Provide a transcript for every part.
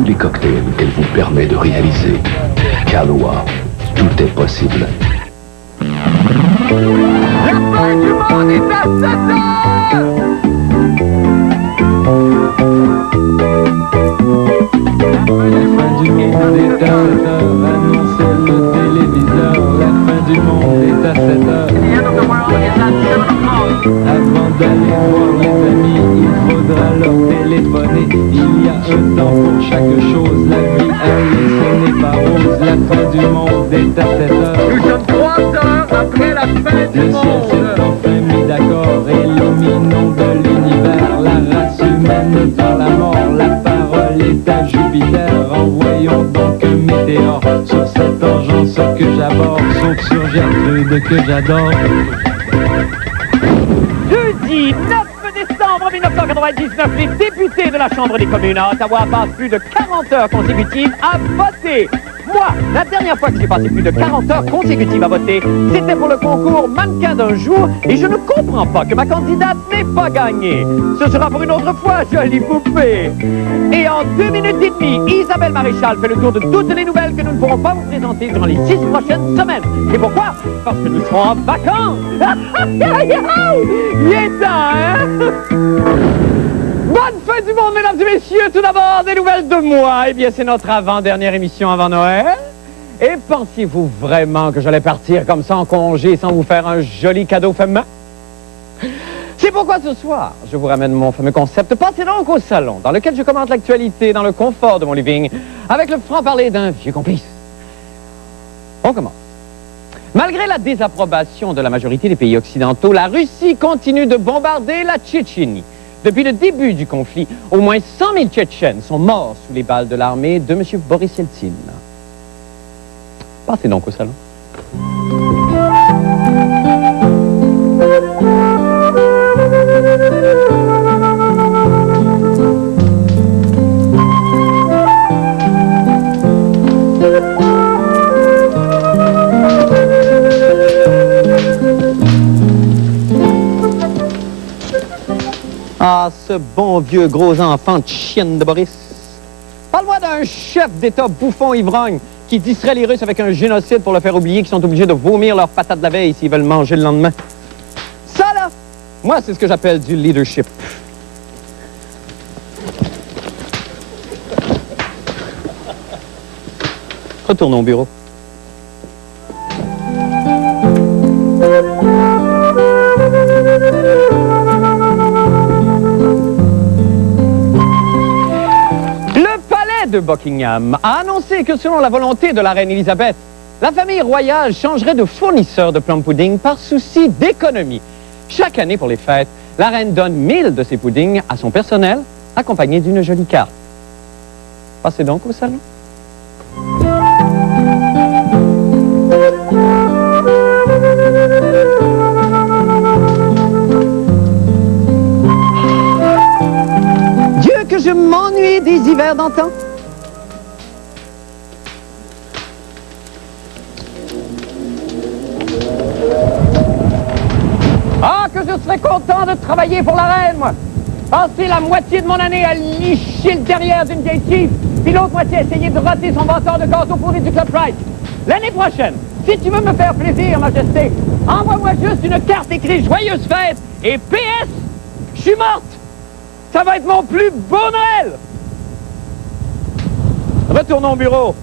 tous les cocktails qu'elle vous permet de réaliser. Kahlua, tout est possible. La fin du monde est à 7 heures! La fin du monde est à 7 heures, annonçait le téléviseur. La fin du monde est à 7 heures. Avant d'aller voir les amis, il faudra leur téléphoner. Il y a un temps pour chaque chose, la vie elle ce n'est pas rose. La fin du monde est à 7 heures. Nous sommes 3 heures après la fin du Le ciel s'est monde. enfin mis d'accord, éliminons de l'univers la race humaine par la mort. La parole est à Jupiter, envoyons donc un météore sur cette engeance que j'aborde, sauf sur Gertrude que j'adore. Jeudi 9 décembre 1999, les députés de la Chambre des communes à Ottawa passent plus de 40 heures consécutives à voter. Moi, la dernière fois que j'ai passé plus de 40 heures consécutives à voter, c'était pour le concours Mannequin d'un jour et je ne comprends pas que ma candidate n'ait pas gagné. Ce sera pour une autre fois, jolie poupée. Et en 2 minutes et demie, Isabelle Maréchal fait le tour de toutes les nouvelles que nous ne pourrons pas vous présenter durant les 6 prochaines semaines. Et pourquoi? Parce que nous serons en vacances. Il est temps, hein? Bonne fin du monde, mesdames et messieurs. Tout d'abord, des nouvelles de moi. Eh bien, c'est notre avant-dernière émission avant Noël. Et pensiez-vous vraiment que j'allais partir comme ça en congé sans vous faire un joli cadeau féminin? C'est pourquoi ce soir, je vous ramène mon fameux concept. Passez donc au salon, dans lequel je commente l'actualité dans le confort de mon living, avec le franc-parler d'un vieux complice. On commence. Malgré la désapprobation de la majorité des pays occidentaux, la Russie continue de bombarder la Tchétchénie. Depuis le début du conflit, au moins 100 000 Tchétchènes sont morts sous les balles de l'armée de M. Boris Yeltsin. Passez donc au salon. Ah, ce bon vieux gros enfant de chienne de Boris. Parle-moi d'un chef d'État bouffon ivrogne qui distrait les Russes avec un génocide pour leur faire oublier qu'ils sont obligés de vomir leurs patates de la veille s'ils veulent manger le lendemain. Ça, là, moi, c'est ce que j'appelle du leadership. Retournons au bureau. De Buckingham a annoncé que selon la volonté de la reine Elisabeth, la famille royale changerait de fournisseur de plum pudding par souci d'économie. Chaque année pour les fêtes, la reine donne 1000 de ces puddings à son personnel, accompagné d'une jolie carte. Passez donc au salon. Dieu que je m'ennuie des hivers d'antan. Ah, que je serais content de travailler pour la reine, moi. Passer la moitié de mon année à licher le derrière d'une vieille chief, puis l'autre moitié à essayer de roter son venteur de gâteau pourri du Club Price. L'année prochaine, si tu veux me faire plaisir, Majesté, envoie-moi juste une carte écrite « Joyeuse fête » et PS, je suis morte. Ça va être mon plus beau Noël. Retournons au bureau.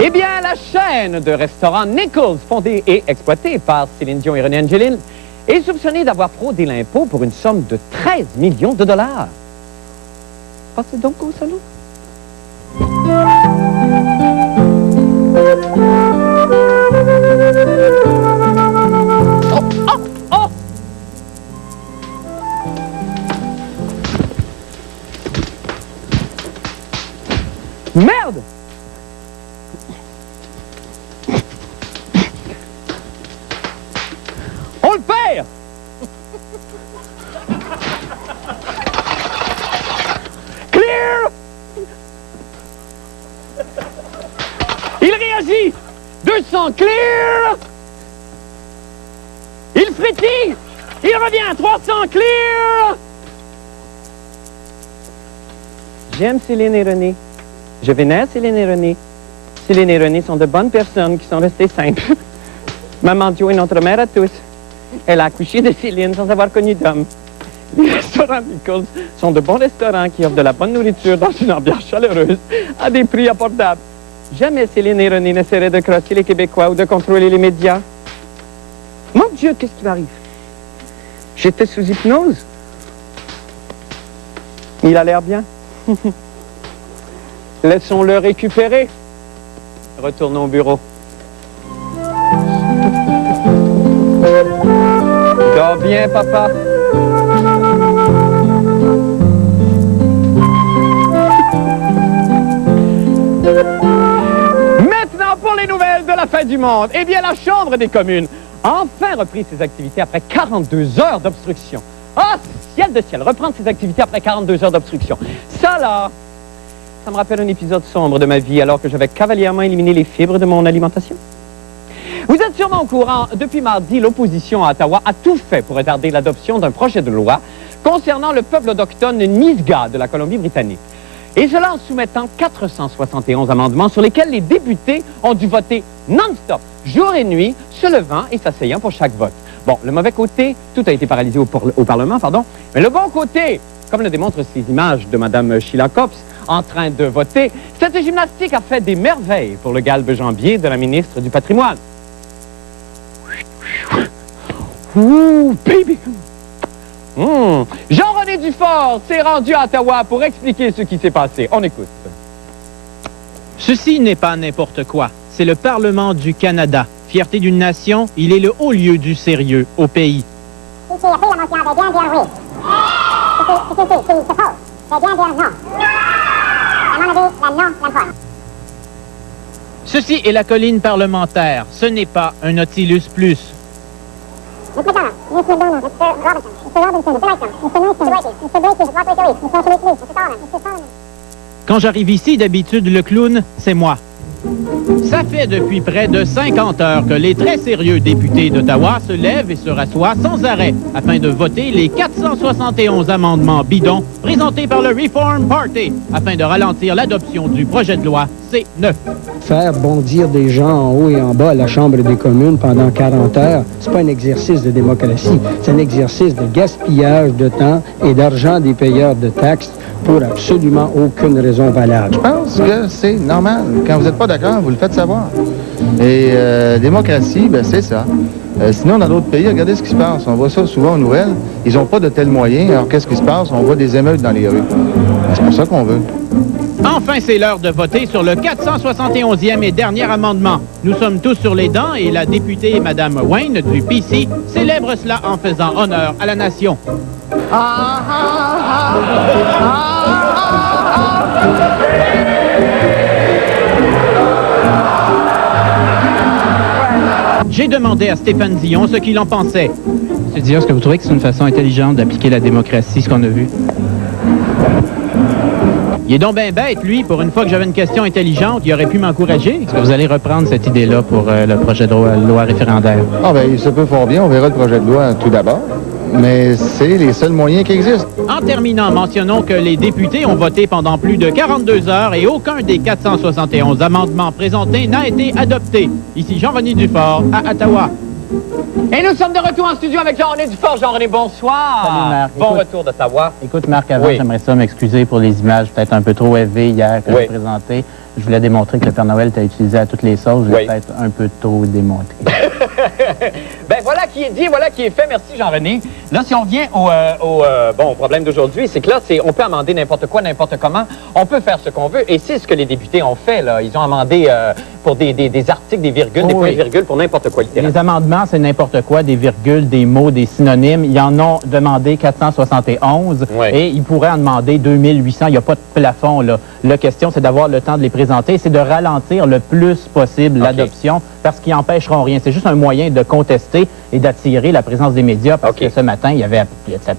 Eh bien, la chaîne de restaurants Nichols, fondée et exploitée par Céline Dion et René Angelil, est soupçonnée d'avoir fraudé l'impôt pour une somme de 13 millions de dollars. Passez donc au salon. Oh, oh, oh! Merde! On le perd! Clear! Il réagit. 200 clear. Il frétille. Il revient. 300 clear. J'aime Céline et René. Je vénère Céline et René. Céline et René sont de bonnes personnes qui sont restées simples. Maman Dio est notre mère à tous. Elle a accouché de Céline sans avoir connu d'homme. Les restaurants Nichols sont de bons restaurants qui offrent de la bonne nourriture dans une ambiance chaleureuse à des prix abordables. Jamais Céline et René n'essaieraient de crosser les Québécois ou de contrôler les médias. Mon Dieu, qu'est-ce qui m'arrive? J'étais sous hypnose. Il a l'air bien. Laissons-le récupérer. Retournons au bureau. Dors bien, papa. Maintenant, pour les nouvelles de la fin du monde. Eh bien, la Chambre des communes a enfin repris ses activités après 42 heures d'obstruction. Ah, ciel de ciel, reprendre ses activités après 42 heures d'obstruction. Ça, là, ça me rappelle un épisode sombre de ma vie alors que j'avais cavalièrement éliminé les fibres de mon alimentation. Vous êtes sûrement au courant, depuis mardi, l'opposition à Ottawa a tout fait pour retarder l'adoption d'un projet de loi concernant le peuple autochtone Nisga'a de la Colombie-Britannique. Et cela en soumettant 471 amendements sur lesquels les députés ont dû voter non-stop, jour et nuit, se levant et s'asseyant pour chaque vote. Bon, le mauvais côté, tout a été paralysé au Parlement, pardon, mais le bon côté, comme le démontrent ces images de Mme Sheila Copps en train de voter, cette gymnastique a fait des merveilles pour le galbe-jambier de la ministre du Patrimoine. Ouh, baby! Jean-René Dufort s'est rendu à Ottawa pour expliquer ce qui s'est passé. On écoute. Ceci n'est pas n'importe quoi. C'est le Parlement du Canada. Fierté d'une nation, il est le haut lieu du sérieux au pays. Qui a pris la motion? Bien dire oui. Qui s'oppose? Bien dire non. À mon avis, la non, la bonne. Ceci est la colline parlementaire. Ce n'est pas un Nautilus Plus. Mr. McDonough, Mr. McDonough, Mr. Robinson, Mr. Robinson, Mr. Lightcon, Mr. Mason, Mr. Blakey, Mr. Blakey, Mr. Blakey, Mr. Solomon, Mr. Solomon. Quand j'arrive ici, d'habitude, le clown, c'est moi. Ça fait depuis près de 50 heures que les très sérieux députés d'Ottawa se lèvent et se rassoient sans arrêt afin de voter les 471 amendements bidons présentés par le Reform Party afin de ralentir l'adoption du projet de loi C9. Faire bondir des gens en haut et en bas à la Chambre des communes pendant 40 heures, c'est pas un exercice de démocratie, c'est un exercice de gaspillage de temps et d'argent des payeurs de taxes pour absolument aucune raison valable. Je pense que c'est normal. Quand vous n'êtes pas d'accord, vous le faites savoir. Et démocratie, ben c'est ça. Sinon, dans d'autres pays, regardez ce qui se passe. On voit ça souvent aux nouvelles. Ils n'ont pas de tels moyens. Alors, qu'est-ce qui se passe? On voit des émeutes dans les rues. C'est pour ça qu'on veut. Enfin, c'est l'heure de voter sur le 471e et dernier amendement. Nous sommes tous sur les dents et la députée Mme Wayne du PC célèbre cela en faisant honneur à la nation. J'ai demandé à Stéphane Dion ce qu'il en pensait. M. Dion, est-ce que vous trouvez que c'est une façon intelligente d'appliquer la démocratie, ce qu'on a vu? Il est donc bien bête, lui. Pour une fois que j'avais une question intelligente, il aurait pu m'encourager. Est-ce que vous allez reprendre cette idée-là pour le projet de loi référendaire? Ah ben, il se peut fort bien. On verra le projet de loi tout d'abord. Mais c'est les seuls moyens qui existent. En terminant, mentionnons que les députés ont voté pendant plus de 42 heures et aucun des 471 amendements présentés n'a été adopté. Ici Jean-René Dufort, à Ottawa. Et nous sommes de retour en studio avec Jean-René Dufort. Jean-René, bonsoir. Salut, Marc. Bon Écoute, retour d'Ottawa. Écoute, Marc, avant, Oui. j'aimerais ça m'excuser pour les images peut-être un peu trop élevées hier que Oui. j'ai présentées. Je voulais démontrer que le Père Noël t'a utilisé à toutes les sauces. Je l'ai Oui. peut-être un peu trop démontré. Ben voilà qui est dit, voilà qui est fait. Merci Jean-René. Là, si on vient au problème d'aujourd'hui, c'est que là, on peut amender n'importe quoi, n'importe comment. On peut faire ce qu'on veut. Et c'est ce que les députés ont fait, là. Ils ont amendé pour des articles, des virgules, des points-virgules, pour n'importe quoi, littéralement. Les amendements, c'est n'importe quoi, des virgules, des mots, des synonymes. Ils en ont demandé 471 Oui. et ils pourraient en demander 2800. Il n'y a pas de plafond, là. La question, c'est d'avoir le temps de les présenter. C'est de ralentir le plus possible l'adoption parce qu'ils n'empêcheront rien. C'est juste un moyen de contester et d'attirer la présence des médias parce que ce matin, il y avait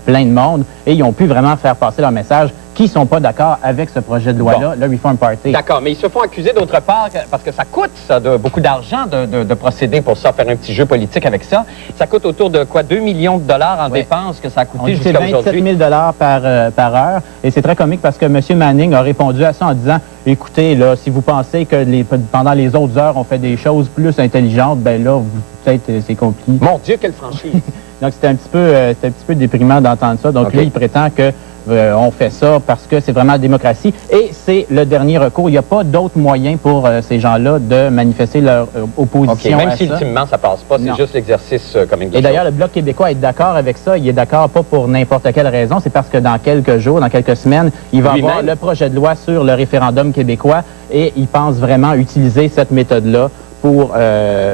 plein de monde et ils ont pu vraiment faire passer leur message qui ne sont pas d'accord avec ce projet de loi-là, le Reform Party. D'accord, mais ils se font accuser d'autre part, parce que ça coûte, ça, beaucoup d'argent de procéder pour ça, faire un petit jeu politique avec ça. Ça coûte autour de quoi, 2 millions de dollars en dépenses que ça a coûté jusqu'à aujourd'hui. 27 000 par heure. Et c'est très comique parce que M. Manning a répondu à ça en disant, écoutez, là, si vous pensez que pendant les autres heures, on fait des choses plus intelligentes, ben là, peut-être c'est compliqué. Mon Dieu, quelle franchise! Donc, c'était un petit peu déprimant d'entendre ça. Donc, là, il prétend que on fait ça parce que c'est vraiment la démocratie. Et c'est le dernier recours. Il n'y a pas d'autre moyen pour ces gens-là de manifester leur opposition même si ultimement ça passe pas, c'est juste l'exercice comique de Et d'ailleurs, le Bloc québécois est d'accord avec ça. Il est d'accord pas pour n'importe quelle raison. C'est parce que dans quelques jours, dans quelques semaines, il va avoir le projet de loi sur le référendum québécois et il pense vraiment utiliser cette méthode-là pour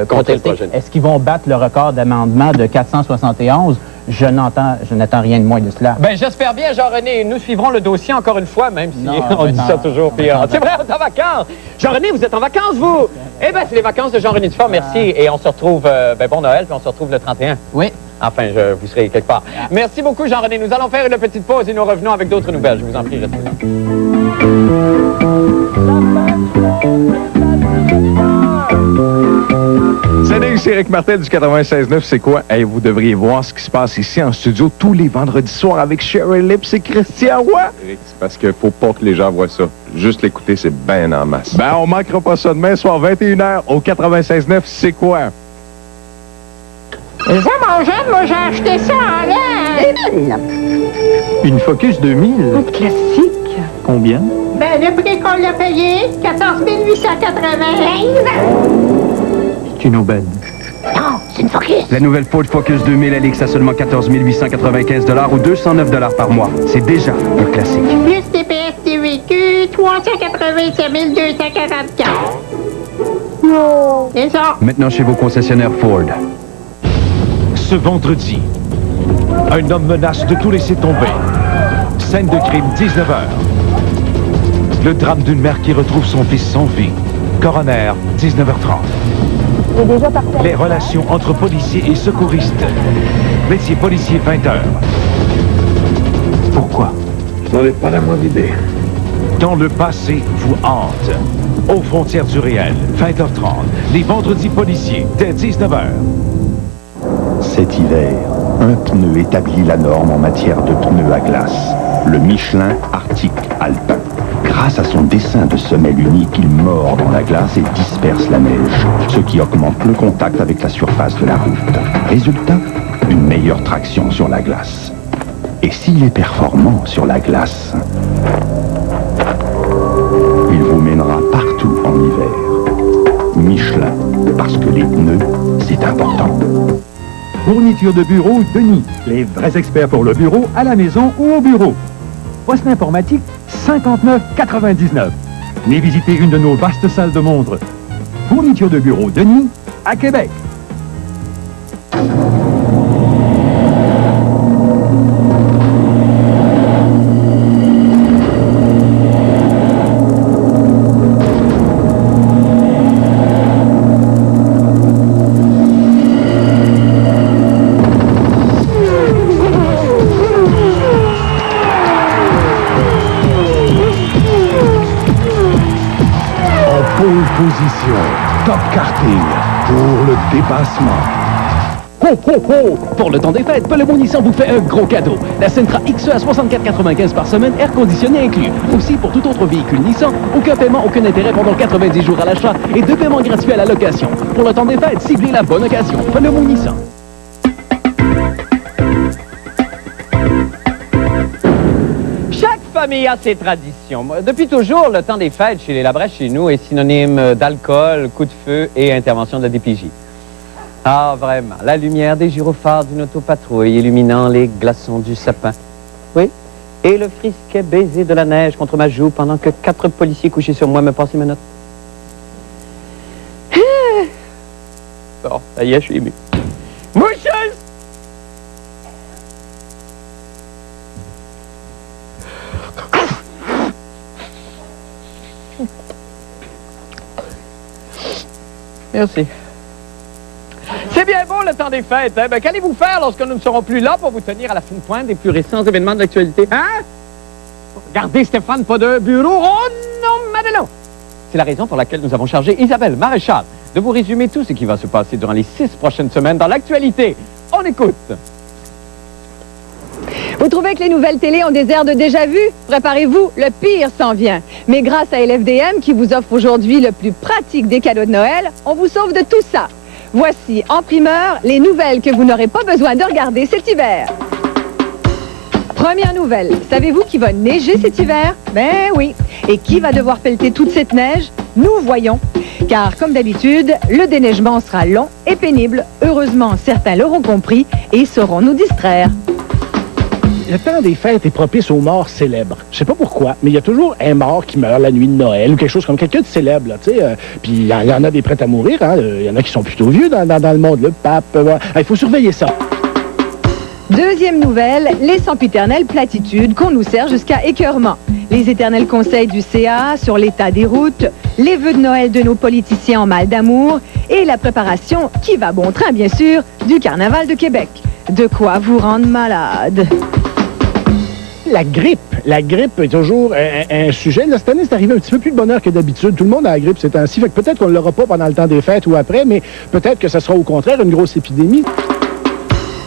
contester. Est-ce qu'ils vont battre le record d'amendement de 471? Je n'attends rien de moins de cela. Ben, j'espère bien, Jean-René. Nous suivrons le dossier encore une fois, même si on dit ça toujours. C'est vrai, on est en vacances. Jean-René, vous êtes en vacances, vous? Eh bien, c'est les vacances de Jean-René Dufort. Merci. Et on se retrouve, bon Noël, puis on se retrouve le 31. Oui. Enfin, vous serez quelque part. Merci beaucoup, Jean-René. Nous allons faire une petite pause et nous revenons avec d'autres nouvelles. Je vous en prie, restez là. Salut, c'est Éric Martel du 96.9. C'est quoi? Hey, vous devriez voir ce qui se passe ici en studio tous les vendredis soirs avec Sherry Lips et Christian Roy. C'est parce qu'il faut pas que les gens voient ça. Juste l'écouter, c'est ben en masse. Ben, on manquera pas ça demain soir 21h au 96.9. C'est quoi? Ça, mon jeune, moi, j'ai acheté ça en l'air. Une Focus 2000? Un classique. Combien? Ben, le prix qu'on l'a payé, 14 895. C'est une aubaine. Non, c'est une Focus. La nouvelle Ford Focus 2000 LX à seulement 14 895 $ ou 209 $ par mois. C'est déjà un classique. Plus TPS TVQ, 387 244. C'est ça. Maintenant chez vos concessionnaires Ford. Ce vendredi, un homme menace de tout laisser tomber. Scène de crime, 19h. Le drame d'une mère qui retrouve son fils sans vie. Coroner, 19h30. Les relations entre policiers et secouristes. Métier policier, 20h. Pourquoi? Je n'en ai pas la moindre idée. Dans le passé vous hante. Aux frontières du réel, 20h30. Les vendredis policiers, dès 19h. Cet hiver, un pneu établit la norme en matière de pneus à glace. Le Michelin Arctic Alpin. Grâce à son dessin de semelle unique, il mord dans la glace et disperse la neige, ce qui augmente le contact avec la surface de la route. Résultat, une meilleure traction sur la glace. Et s'il est performant sur la glace, il vous mènera partout en hiver. Michelin, parce que les pneus, c'est important. Fourniture de bureau Denis. Les vrais experts pour le bureau, à la maison ou au bureau. Poste informatique, 59,99. Venez visiter une de nos vastes salles de montre. Fourniture de bureau Denis, à Québec. Position, top karting pour le dépassement. Ho, ho, ho! Pour le temps des fêtes, Pelemont Nissan vous fait un gros cadeau. La Sentra XE à 64,95 par semaine, air conditionné inclus. Aussi, pour tout autre véhicule Nissan, aucun paiement, aucun intérêt pendant 90 jours à l'achat et 2 paiements gratuits à la location. Pour le temps des fêtes, ciblez la bonne occasion. Pelemont Nissan. Chaque famille a ses traditions. Depuis toujours, le temps des fêtes chez les Labrèche, chez nous, est synonyme d'alcool, coup de feu et intervention de la DPJ. Ah, vraiment. La lumière des gyrophares d'une autopatrouille illuminant les glaçons du sapin. Oui. Et le frisquet baiser de la neige contre ma joue pendant que 4 policiers couchés sur moi me passaient mes notes. Bon, ça y est, je suis ému. Moucheuse! Merci. C'est bien beau le temps des fêtes, hein? Ben, qu'allez-vous faire lorsque nous ne serons plus là pour vous tenir à la fine pointe des plus récents événements de l'actualité? Hein? Regardez, Stéphane, pas de bureau. Oh non, Madeleine! C'est la raison pour laquelle nous avons chargé Isabelle Maréchal de vous résumer tout ce qui va se passer durant les 6 prochaines semaines dans l'actualité. On écoute. Vous trouvez que les nouvelles télés ont des airs de déjà-vu? Préparez-vous, le pire s'en vient. Mais grâce à LFDM, qui vous offre aujourd'hui le plus pratique des cadeaux de Noël, on vous sauve de tout ça. Voici, en primeur, les nouvelles que vous n'aurez pas besoin de regarder cet hiver. Première nouvelle, savez-vous qu'il va neiger cet hiver? Ben oui. Et qui va devoir pelleter toute cette neige? Nous voyons. Car, comme d'habitude, le déneigement sera long et pénible. Heureusement, certains l'auront compris et sauront nous distraire. Le temps des fêtes est propice aux morts célèbres. Je sais pas pourquoi, mais il y a toujours un mort qui meurt la nuit de Noël ou quelque chose comme quelqu'un de célèbre, là, tu sais. Puis il y en a des prêts à mourir, hein. Il y en a qui sont plutôt vieux dans le monde, le pape. Il faut surveiller ça. Deuxième nouvelle, les sempiternelles platitudes qu'on nous sert jusqu'à écœurement. Les éternels conseils du CA sur l'état des routes, les vœux de Noël de nos politiciens en mal d'amour et la préparation, qui va bon train bien sûr, du Carnaval de Québec. De quoi vous rendre malade. La grippe est toujours un sujet. Là, cette année, c'est arrivé un petit peu plus de bonheur que d'habitude. Tout le monde a la grippe ces temps-ci. Fait que peut-être qu'on ne l'aura pas pendant le temps des fêtes ou après, mais peut-être que ce sera au contraire une grosse épidémie.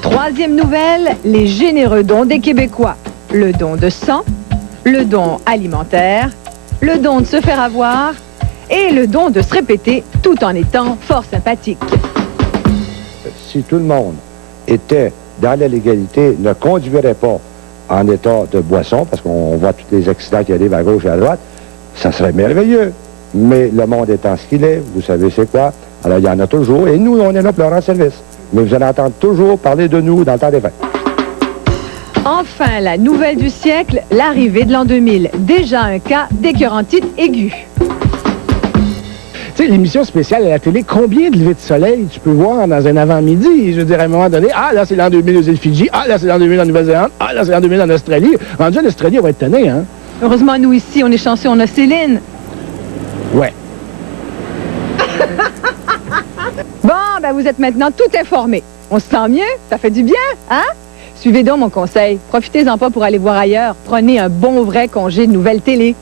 Troisième nouvelle, les généreux dons des Québécois. Le don de sang, le don alimentaire, le don de se faire avoir et le don de se répéter tout en étant fort sympathique. Si tout le monde était dans la légalité, ne conduirait pas en état de boisson, parce qu'on voit tous les accidents qui arrivent à gauche et à droite, ça serait merveilleux. Mais le monde étant ce qu'il est, vous savez c'est quoi, alors il y en a toujours, et nous, on est là pour leur rendre service. Mais vous allez entendre toujours parler de nous dans le temps des fêtes. Enfin, la nouvelle du siècle, l'arrivée de l'an 2000. Déjà un cas d'écœurantite aiguë. Tu sais, l'émission spéciale à la télé, combien de levées de soleil tu peux voir dans un avant-midi? Je veux dire, à un moment donné, ah, là, c'est l'an 2000 aux îles Fidji, ah, là, c'est l'an 2000 en Nouvelle-Zélande, ah, là, c'est l'an 2000 en Australie. Rendu en Australie, on va être tanné, hein? Heureusement, nous, ici, on est chanceux, on a Céline. Ouais. Bon, ben, vous êtes maintenant tout informés. On se sent mieux? Ça fait du bien, hein? Suivez donc mon conseil. Profitez-en pas pour aller voir ailleurs. Prenez un bon vrai congé de nouvelle télé.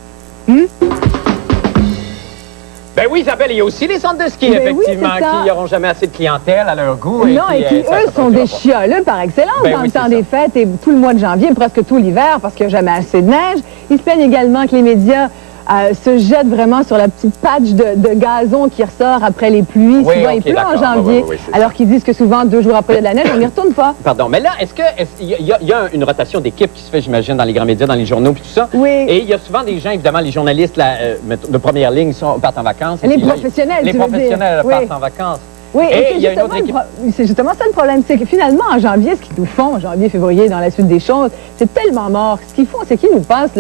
Ben oui, Isabelle, il y a aussi les centres de ski, ben effectivement, oui, qui n'auront jamais assez de clientèle à leur goût. Non, et qui, eux, sont des chioleux par excellence ben dans oui, le temps des fêtes et tout le mois de janvier, presque tout l'hiver, parce qu'il n'y a jamais assez de neige. Ils se plaignent également que les médias se jettent vraiment sur la petite patch de gazon qui ressort après les pluies. Oui, souvent, okay, il pleut en janvier, alors qu'ils disent que souvent, 2 jours après il y a de la neige, on n'y retourne pas. Pardon, mais là, est-ce qu'il y a une rotation d'équipe qui se fait, j'imagine, dans les grands médias, dans les journaux, puis tout ça? Oui. Et il y a souvent des gens, évidemment, les journalistes de première ligne partent en vacances. Les professionnels, les professionnels partent en vacances. Oui, et il y a une autre équipe. C'est justement ça le problème, c'est que finalement, en janvier, ce qu'ils nous font, en janvier, février, dans la suite des choses, c'est tellement mort. Ce qu'ils font, c'est qu'ils nous passent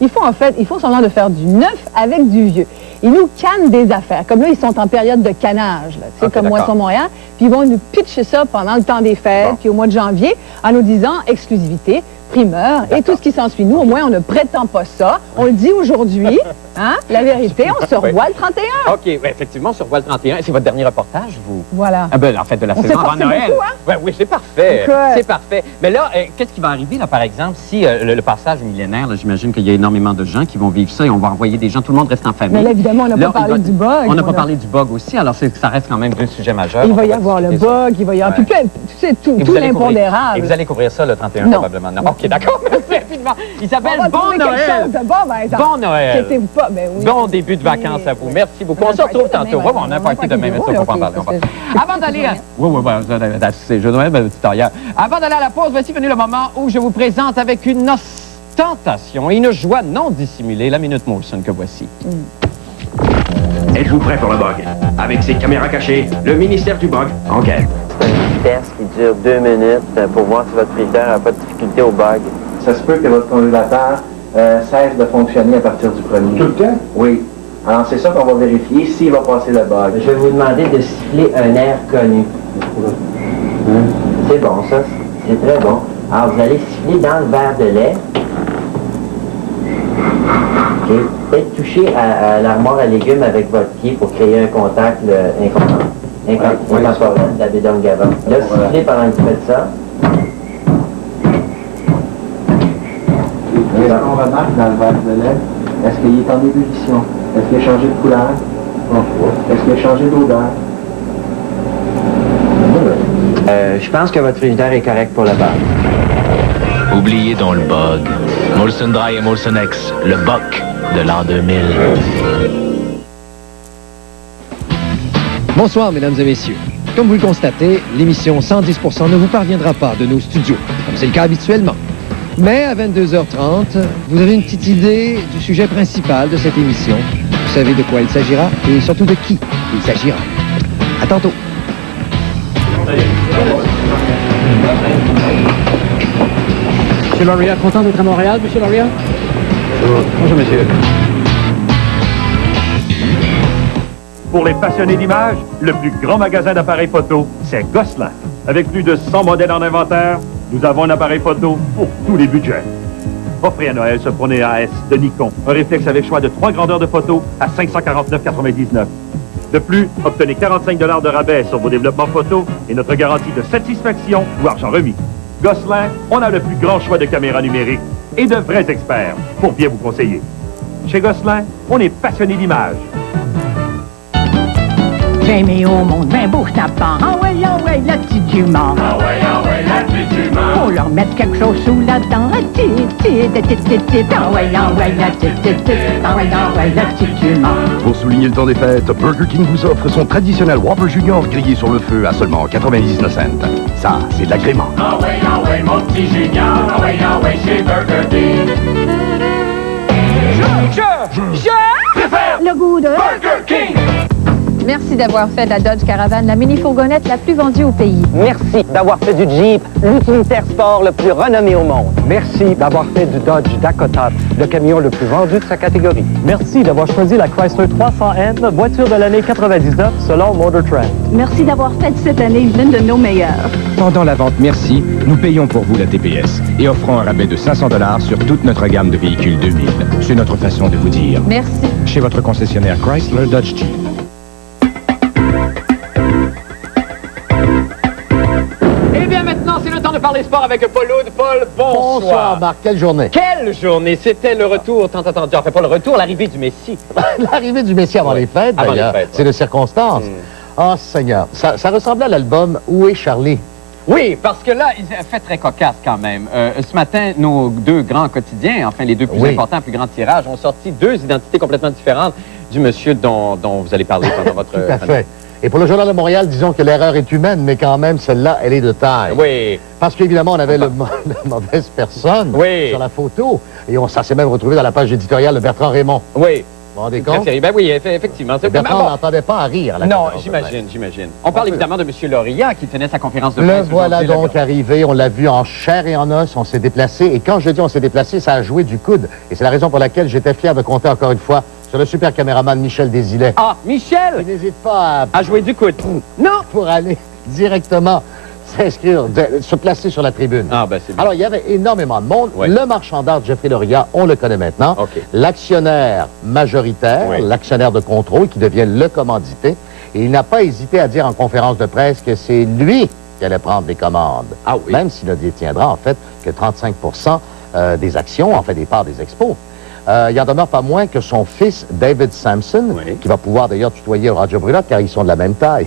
ils font semblant de faire du neuf avec du vieux. Ils nous cannent des affaires. Comme là, ils sont en période de cannage, là, okay, comme Moisson Montréal, puis ils vont nous pitcher ça pendant le temps des fêtes, puis au mois de janvier, en nous disant exclusivité, primeur et tout ce qui s'ensuit. Nous, au moins, on ne prétend pas ça. On le dit aujourd'hui, hein, la vérité, on se revoit le 31. OK, ouais, effectivement, on se revoit le 31. C'est votre dernier reportage, vous? Voilà. Ah ben, en fait, de la saison avant Noël. Beaucoup, hein? Ouais, oui, c'est parfait. C'est parfait. Mais là, qu'est-ce qui va arriver, là, par exemple, si le passage millénaire, j'imagine qu'il y a énormément de gens qui vont vivre ça et on va envoyer des gens, tout le monde reste en famille. Mais là, évidemment, on n'a pas parlé du bug. On n'a pas parlé du bug aussi, alors ça reste quand même 2 sujets majeurs. Il va y avoir le bug, il va y avoir tout l'impondérable. Et vous allez couvrir ça le 31, probablement. Non. OK, d'accord. Isabelle, bon Noël! Bon Noël! Pas, ben oui. Bon début de vacances à vous. Merci beaucoup. On se retrouve tantôt. Oui, on a un party demain, mais ça, on va pas en parler. Avant d'aller à... Oui, c'est jeu de Noël, mais c'est arrière. Avant d'aller à la pause, voici venu le moment où je vous présente avec une ostentation et une joie non dissimulée la Minute Motion que voici. Êtes-vous prêt pour le bug? Avec ses caméras cachées, le ministère du bug enquête. C'est un test qui dure 2 minutes pour voir si votre frigidaire n'a pas de difficulté au bug. Ça se peut que votre congélateur cesse de fonctionner à partir du 1er. Tout le temps? Oui. Alors, c'est ça qu'on va vérifier s'il va passer le bug. Je vais vous demander de siffler un air connu. C'est bon, ça. C'est très bon. Alors, vous allez siffler dans le verre de lait. OK. Peut-être toucher à l'armoire à légumes avec votre pied pour créer un contact intemporel de la bédonne gavant. Là, sifflez pendant que vous faites ça. ce qu'on remarque dans le verre de lait, est-ce qu'il est en ébullition? Est-ce qu'il a changé de couleur? Est-ce qu'il a changé d'odeur? Je pense que votre frigidaire est correct pour le bug. Oubliez donc le bug. Molson Dry et Molson X, le BOC de l'an 2000. Bonsoir, mesdames et messieurs. Comme vous le constatez, l'émission 110% ne vous parviendra pas de nos studios, comme c'est le cas habituellement. Mais à 22h30, vous avez une petite idée du sujet principal de cette émission. Vous savez de quoi il s'agira et surtout de qui il s'agira. À tantôt. Monsieur Lauria, content d'être à Montréal, Monsieur Lauria? Bonjour, monsieur. Pour les passionnés d'images, le plus grand magasin d'appareils photo, c'est Gosselin. Avec plus de 100 modèles en inventaire, nous avons un appareil photo pour tous les budgets. Offrez à Noël ce Proné AS de Nikon, un réflexe avec choix de 3 grandeurs de photos à 549,99. De plus, obtenez 45 $ de rabais sur vos développements photos et notre garantie de satisfaction ou argent remis. Gosselin, on a le plus grand choix de caméras numériques et de vrais experts pour bien vous conseiller. Chez Gosselin, on est passionné d'images. J'ai mis au monde ben beau tapant. Ah ouais, la petite jument. Ah ouais, la petite jument. Faut leur mettre quelque chose sous la dent. Ah ouais, la petite jument. Pour souligner le temps des fêtes, Burger King vous offre son traditionnel Whopper Junior grillé sur le feu à seulement 99 cents. Ça, c'est de l'agrément. Ah ouais, mon petit Junior. Ah ouais, chez Burger King. Je préfère le goût de Burger King. Merci d'avoir fait de la Dodge Caravan la mini-fourgonnette la plus vendue au pays. Merci d'avoir fait du Jeep l'utilitaire sport le plus renommé au monde. Merci d'avoir fait du Dodge Dakota le camion le plus vendu de sa catégorie. Merci d'avoir choisi la Chrysler 300N, voiture de l'année 99 selon Motor Trend. Merci d'avoir fait de cette année l'une de nos meilleures. Pendant la vente Merci, nous payons pour vous la TPS et offrons un rabais de 500 $ sur toute notre gamme de véhicules 2000. C'est notre façon de vous dire. Merci. Chez votre concessionnaire Chrysler Dodge Jeep. De parler sport avec Paul Aude. Paul, bonsoir. Bonsoir, Marc. Quelle journée. Quelle journée. C'était le retour tant attendu. Enfin, pas le retour, l'arrivée du Messie. L'arrivée du Messie avant les fêtes, d'ailleurs. C'est de circonstance. Oh, Seigneur. Ça ressemblait à l'album Où est Charlie? Oui, parce que là, il a fait très cocasse quand même. Ce matin, nos deux grands quotidiens, enfin les deux plus importants, plus grands tirages, ont sorti deux identités complètement différentes du monsieur dont vous allez parler pendant votre... Tout à fait. Et pour le Journal de Montréal, disons que l'erreur est humaine, mais quand même, celle-là, elle est de taille. Oui. Parce qu'évidemment, on avait la mauvaise personne sur la photo. Et ça s'est même retrouvé dans la page éditoriale de Bertrand Raymond. Oui. Vous vous rendez compte? Ben oui, effectivement. Bertrand n'entendait pas à rire. Non, j'imagine. On parle évidemment de M. Lauria qui tenait sa conférence de presse. Le voilà donc arrivé. On l'a vu en chair et en os. On s'est déplacé. Et quand je dis on s'est déplacé, ça a joué du coude. Et c'est la raison pour laquelle j'étais fier de compter encore une fois sur le super caméraman Michel Desilets. Ah, Michel! Il n'hésite pas à jouer du coude. Non! Pour aller directement s'inscrire, se placer sur la tribune. Ah, ben c'est bien. Alors, il y avait énormément de monde. Ouais. Le marchand d'art Jeffrey Lauria, on le connaît maintenant. Okay. L'actionnaire majoritaire, l'actionnaire de contrôle qui devient le commandité. Et il n'a pas hésité à dire en conférence de presse que c'est lui qui allait prendre les commandes. Ah oui. Même s'il ne détiendra en fait que 35 des actions, en fait des parts des expos. Il en demeure pas moins que son fils, David Sampson, qui va pouvoir d'ailleurs tutoyer Roger Brulotte, car ils sont de la même taille.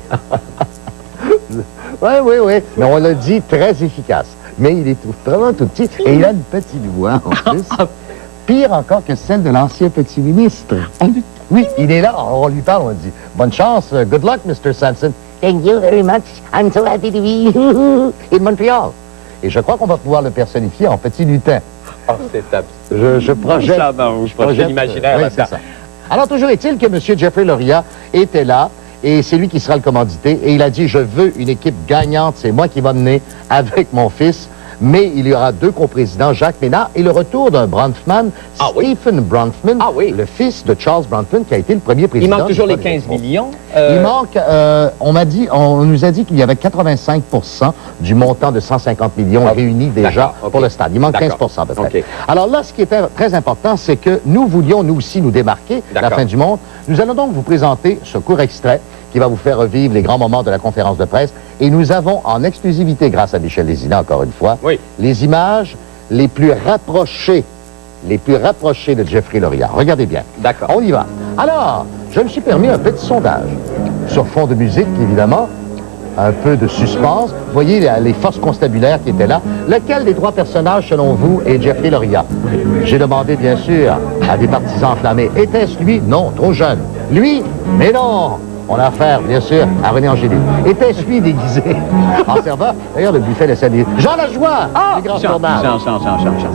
Oui. Mais on l'a dit, très efficace. Mais il est vraiment tout petit et il a une petite voix, en plus. Pire encore que celle de l'ancien petit ministre. Oui, il est là, on lui parle, on dit « Bonne chance, good luck, Mr. Sampson. Thank you very much. I'm so happy to be in Montreal. » Et je crois qu'on va pouvoir le personnifier en petit lutin. Oh, c'est absurde. Je projette. Je projette l'imaginaire oui, là-dedans. c'est ça. Alors, toujours est-il que M. Jeffrey Lauria était là, et c'est lui qui sera le commandité, et il a dit, je veux une équipe gagnante, c'est moi qui va mener avec mon fils, mais il y aura deux coprésidents, Jacques Ménard, et le retour d'un Bronfman, Stephen Bronfman, le fils de Charles Bronfman, qui a été le premier président. Il manque toujours les 15 millions. Il manque, on nous a dit qu'il y avait 85 du montant de 150 millions réunis déjà pour le stade. Il manque 15 à peu près. Alors là, ce qui était très important, c'est que nous voulions, nous aussi, nous démarquer de la fin du monde. Nous allons donc vous présenter ce court extrait qui va vous faire revivre les grands moments de la conférence de presse. Et nous avons en exclusivité, grâce à Michel Desilets, encore une fois, les images les plus rapprochées les plus rapprochés de Jeffrey Loria. Regardez bien. D'accord. On y va. Alors, je me suis permis un petit sondage. Sur fond de musique, évidemment. Un peu de suspense. Vous voyez les forces constabulaires qui étaient là. Lequel des trois personnages, selon vous, est Jeffrey Loria? J'ai demandé, bien sûr, à des partisans enflammés. Était-ce lui? Non, trop jeune. Lui? Mais non! On a affaire, bien sûr, à René Angélil. Était-ce lui déguisé en serveur? D'ailleurs, le buffet laissait dire Jean Lajoie! Ah! Les grands journal. Jean.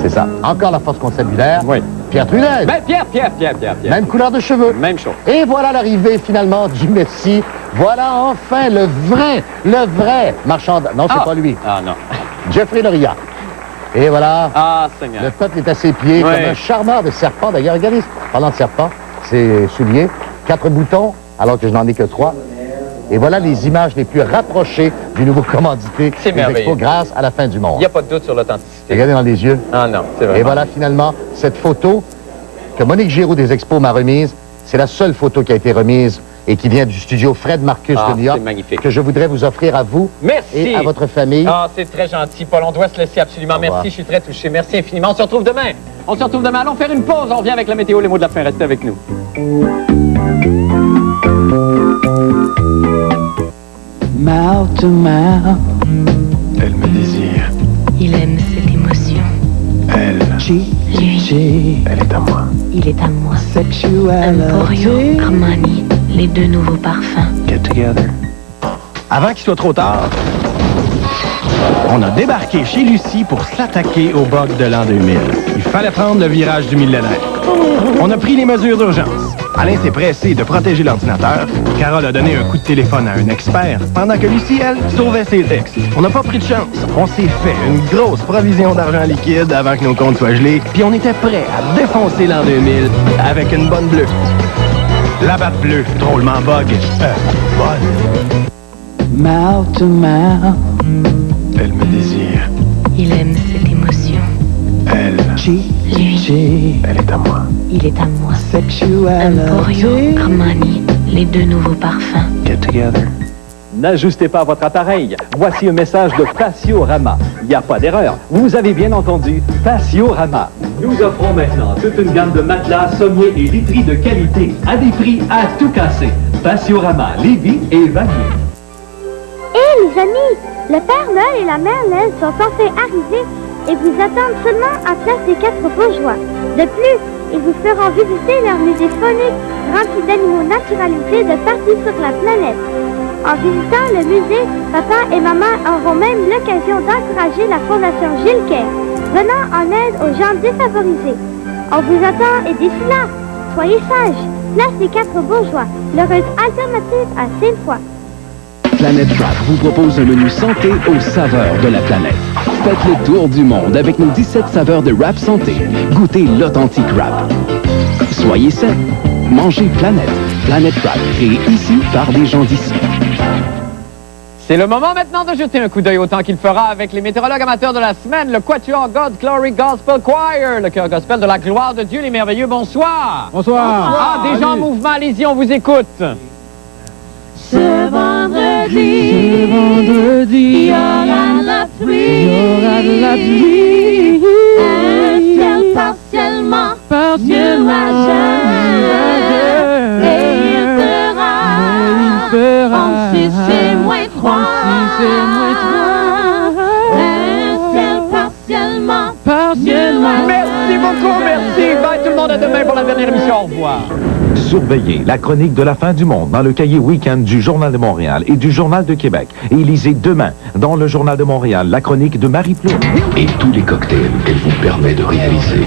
C'est ça. Encore la force constabulaire. Oui. Pierre Trudel. Ben, Pierre. Même couleur de cheveux. Même chose. Et voilà l'arrivée, finalement, du Messie. Voilà enfin le vrai marchand... Non, c'est pas lui. Ah, non. Jeffrey Loria. Et voilà. Ah, Seigneur. Le peuple est à ses pieds, comme un charmeur de serpent. D'ailleurs, regardez, parlant de serpent, ses souliers, 4 boutons, alors que je n'en ai que 3. Et voilà les images les plus rapprochées du nouveau commandité des expos grâce à la fin du monde. Il n'y a pas de doute sur l'authenticité. Regardez dans les yeux. Ah non, c'est vrai. Et voilà finalement cette photo que Monique Giroux des expos m'a remise. C'est la seule photo qui a été remise et qui vient du studio Fred Marcus de New York. C'est magnifique. Que je voudrais vous offrir à vous et à votre famille. Ah, c'est très gentil, Paul. On doit se laisser absolument. Merci, je suis très touché. Merci infiniment. On se retrouve demain. Allons faire une pause. On revient avec la météo, les mots de la fin. Restez avec nous. Mouth to mouth. Elle me désire. Il aime cette émotion. Elle. Lui. Elle est à moi. Il est à moi. Sexuality. Emporio, Armani, les deux nouveaux parfums. Get together. Avant qu'il soit trop tard, on a débarqué chez Lucie pour s'attaquer au bug de l'an 2000. Il fallait prendre le virage du millénaire. On a pris les mesures d'urgence. Alain s'est pressé de protéger l'ordinateur. Carole a donné un coup de téléphone à un expert, pendant que Lucie, elle, sauvait ses textes. On n'a pas pris de chance. On s'est fait une grosse provision d'argent liquide avant que nos comptes soient gelés, puis on était prêt à défoncer l'an 2000 avec une bonne bleue. La batte bleue, drôlement bug. Bonne. Mouth to mouth. Elle me désire. Il aime cette émotion. Elle. Lui. Elle est à moi. Il est à moi. Sexuality. Emporio, Armani, les deux nouveaux parfums. Get together. N'ajustez pas votre appareil. Voici un message de Faciorama. Il n'y a pas d'erreur. Vous avez bien entendu, Faciorama. Nous offrons maintenant toute une gamme de matelas, sommiers et literies de qualité à des prix à tout casser. Faciorama, Lévis et Vanier. Hé les amis, le Père Noël et la Mère Noël sont enfin arrivés et vous attendent seulement à Place des 4 Bourgeois. De plus, ils vous feront visiter leur musée phonique rempli d'animaux naturalisés de partout sur la planète. En visitant le musée, papa et maman auront même l'occasion d'encourager la Fondation Gilles Kay, venant en aide aux gens défavorisés. On vous attend et d'ici là, soyez sages. Place des 4 Bourgeois, l'heureuse alternative à Sainte-Foy. Planète Rap vous propose un menu santé aux saveurs de la planète. Faites le tour du monde avec nos 17 saveurs de rap santé. Goûtez l'authentique rap. Soyez sains. Mangez Planète. Planète Rap, créé ici par des gens d'ici. C'est le moment maintenant de jeter un coup d'œil au temps qu'il fera avec les météorologues amateurs de la semaine, le Quatuor God Glory Gospel Choir, le chœur gospel de la gloire de Dieu, les merveilleux. Bonsoir. Bonsoir. Ah, des gens en mouvement, allez-y, on vous écoute. Ce vendredi, il y aura la pluie, un ciel partiellement nuageux, et il fera en 6 et moins 3, un ciel partiellement nuageux. Merci beaucoup, merci. Bye tout le monde, à demain pour la dernière émission. Au revoir. Surveillez la chronique de la fin du monde dans le cahier Week-end du Journal de Montréal et du Journal de Québec. Et lisez demain, dans le Journal de Montréal, la chronique de Marie Plot. Et tous les cocktails qu'elle vous permet de réaliser.